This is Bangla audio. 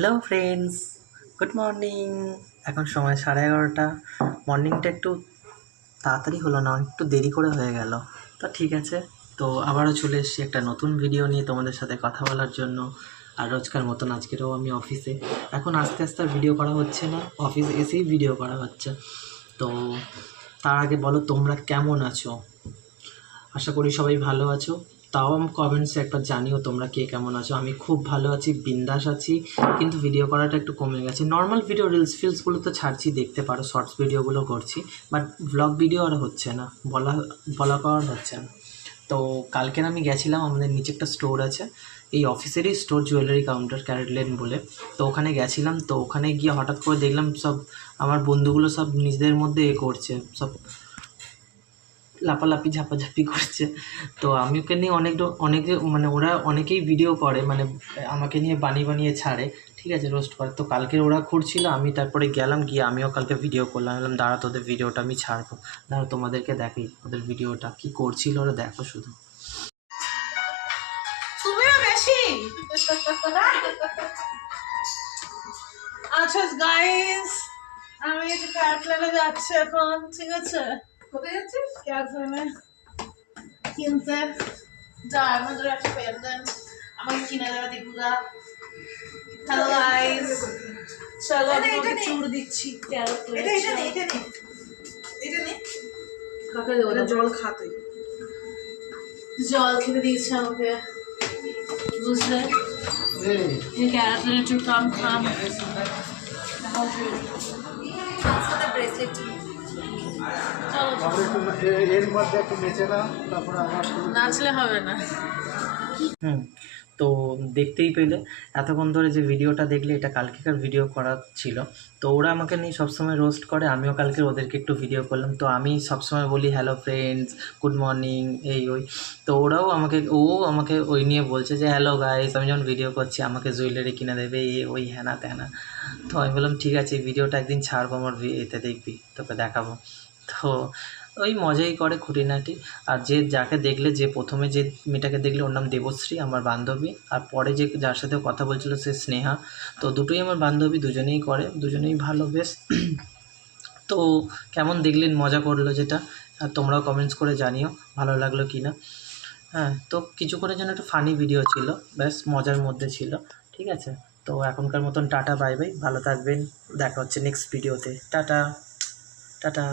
Hello friends, good morning. এখন সময় 11:30। মর্নিংটা একটু তাড়াতাড়ি হলো না, একটু দেরি করে হয়ে গেল। তো ঠিক আছে, তো আবারও চলে এসেছি একটা নতুন ভিডিও নিয়ে তোমাদের সাথে কথা বলার জন্য। আর রোজকার মতন আজকেরও আমি অফিসে। এখন আস্তে আস্তে আর ভিডিও করা হচ্ছে না, অফিস এসেই ভিডিও করা হচ্ছে। তো তার আগে বলো তোমরা কেমন আছো? আশা করি সবাই ভালো আছো। তাও কমেন্টসে একবার জানিও তোমরা কে কেমন আছো। আমি খুব ভালো আছি, বিন্দাস আছি, কিন্তু ভিডিও করাটা একটু কমে গেছে। নর্মাল ভিডিও ফিলসগুলো তো ছাড়ছি, দেখতে পারো, শর্টস ভিডিওগুলো করছি, বাট ব্লগ ভিডিও আর হচ্ছে না, বলা করার হচ্ছে না। তো কালকের আমি গেছিলাম, আমাদের নিচে একটা স্টোর আছে, এই অফিসেরই store, jewellery counter, CaratLane বলে। তো ওখানে গেছিলাম, তো ওখানে গিয়ে হঠাৎ করে দেখলাম সব আমার বন্ধুগুলো সব নিজেদের মধ্যে করছে, সব লাপালাপি ঝাপাঝাপি করছে। তো আমি ওকে নিয়ে অনেকে মানে ওরা অনেকেই ভিডিও করে, মানে আমাকে নিয়ে বানিয়ে ছাড়ে, ঠিক আছে, রোস্ট করে। তো কালকে ওরা করছিল, আমি তারপরে গেলাম, গিয়ে আমিও কালকে ভিডিও করলাম। বললাম দাঁড়া, তোদের ভিডিওটা আমি ছাড়বো, দাঁড়া তোমাদেরকে দেখি ওদের ভিডিওটা কী করছিল ওরা, দেখো শুধু। তুমিও বেশি। আচ্ছা গাইস, আমি এই যে ক্যাটল্যান্ডে যাচ্ছি এখন, ঠিক আছে? কোথায় যাচ্ছিস? ক্যাটল্যান্ডে কিনতে। যা আমাদের একটা পেন্ডেন্ট আমাকে কিনে দেবে দীপুদা। হ্যালো গাইস, চলো আমি তোমাকে চুড় দিচ্ছি। এটা নে কাকে দেবো? জল খা তুই। জল খেতে দিয়েছে আমাকে, বুঝলে? এই ক্যাটল্যান্ডের চুড় কাম খাম। নাচলে হবে না। তো দেখতেই পেলে এতক্ষণ ধরে যে ভিডিওটা দেখলে, এটা কালকেকার ভিডিও করা ছিল। তো ওরা আমাকে নিয়ে সবসময় রোস্ট করে, আমিও কালকে ওদেরকে একটু ভিডিও করলাম। তো আমি সবসময় বলি হ্যালো ফ্রেন্ডস, গুড মর্নিং, এই ওই। তো ওরাও আমাকে ওই নিয়ে বলছে যে হ্যালো গাইস, আমি যখন ভিডিও করছি আমাকে জুয়েলারি কিনে দেবে, ওই হ্যানা ত্যানা। তো আমি বললাম ঠিক আছে, ভিডিওটা একদিন ছাড়বো, আমার এতে দেখবি, তোকে দেখাবো। তো ওই মজাই করে খুঁটিনাটি। আর যাকে দেখলে, যে প্রথমে যে মেয়েটাকে দেখলে ওর নাম দেবশ্রী, আমার বান্ধবী। আর পরে যার সাথে কথা বলছিল সে স্নেহা। তো দুটোই আমার বান্ধবী, দুজনেই করে, দুজনেই ভালো বেশ। তো কেমন দেখলেন, মজা করলো যেটা, আর তোমরাও কমেন্টস করে জানিও ভালো লাগলো কি না। হ্যাঁ, তো কিছুক্ষণের জন্য একটা ফানি ভিডিও ছিল, ব্যাস মজার মধ্যে ছিল, ঠিক আছে? তো এখনকার মতন টাটা, বাই বাই, ভালো থাকবেন, দেখা হচ্ছে নেক্সট ভিডিওতে। Tata tata.